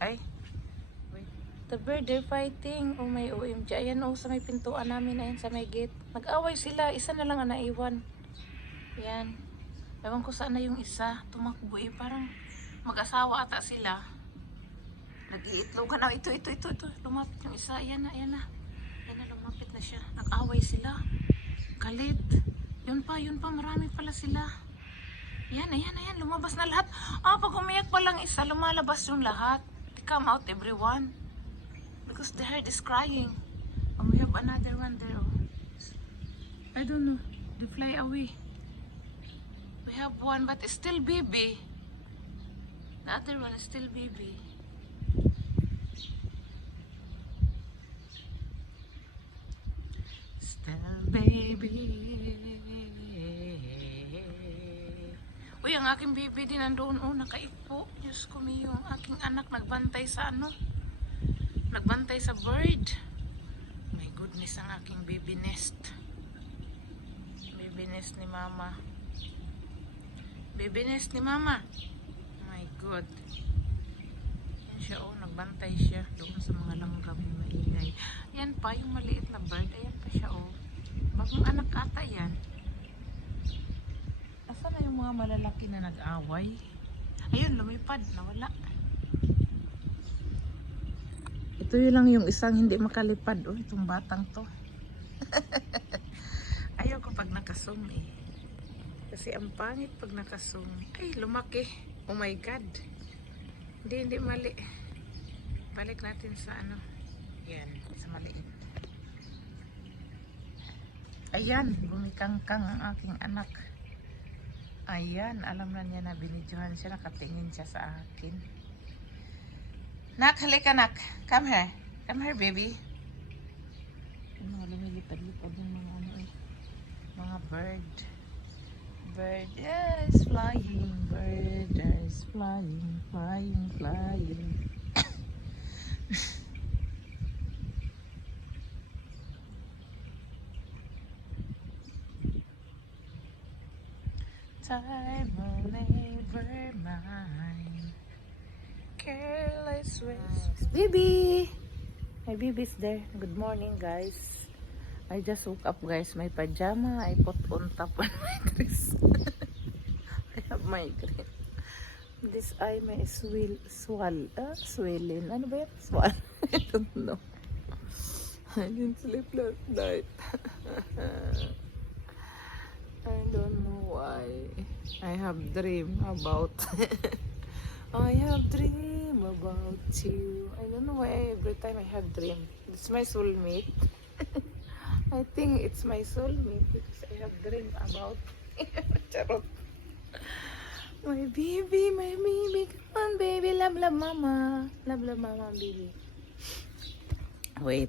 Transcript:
Ay, wait. The bird, they're fighting. Oh my OMG. Ayan oh, sa may pintuan namin. Ayan sa may gate. Nag-away sila. Isa na lang ang naiwan. Yan. Ewan ko saan na yung isa. Tumakbo eh. Parang mag-asawa ata sila. Nag-iitlogan na. Ito. Lumapit yung isa. Ayan na. Ayan na, lumapit na siya. Nag-away sila. Galit. Yun pa. Marami pala sila. Ayan. Lumabas na lahat. Pag umiyak pa lang isa, lumalabas yung lahat. They come out, everyone. Because the herd is crying. And we have another one there. I don't know. They fly away. We have one, but it's still baby. The other one is still baby. Still baby. Uy, ang aking baby din nandoon. Oh, nakaipo. Diyos ko miyo. Ang aking anak nagbantay sa ano? Nagbantay sa bird. My goodness, ang aking baby nest. Baby nest ni mama. Baby nest ni mama. My God. Yan siya, oh. Nagbantay siya. Doon sa mga langgam yung maingay. Yan pa, yung maliit na bird. Ayan pa siya, oh. Bagong anak ata yan. Asan na yung mga malalaki na nag-away? Ayun, lumipad. Nawala. Ito yun lang yung isang hindi makalipad. Oh, itong batang to. Ayaw ko pag nakasum eh. Kasi ang pangit pag nakasum. Ay, lumaki. Oh my God. Hindi mali. Balik natin sa ano. Yan, sa maliit. Ayan, bumikangkang ang aking anak. Ayan, alam na niya na binidyohan siya. Nakatingin siya sa akin. Nak, halika nak. Come here. Come here, baby. Ano, lumilipad-lipad yung mga ano eh. Mga bird. Bird is flying. Bird is flying. Flying. Time will never mine. Careless ways. Baby! My baby's there. Good morning, guys. I just woke up, guys. My pajama I put on top of my dress. I have migraine. This eye may swollen. Ano ba yan? Swell. I don't know. I didn't sleep last night. I don't know why. I have dream about I have dream about you. I don't know why every time I have dream. It's my soulmate. I think it's my soulmate because I have dream about Charot. My baby, come on baby, love mama, baby. Wait.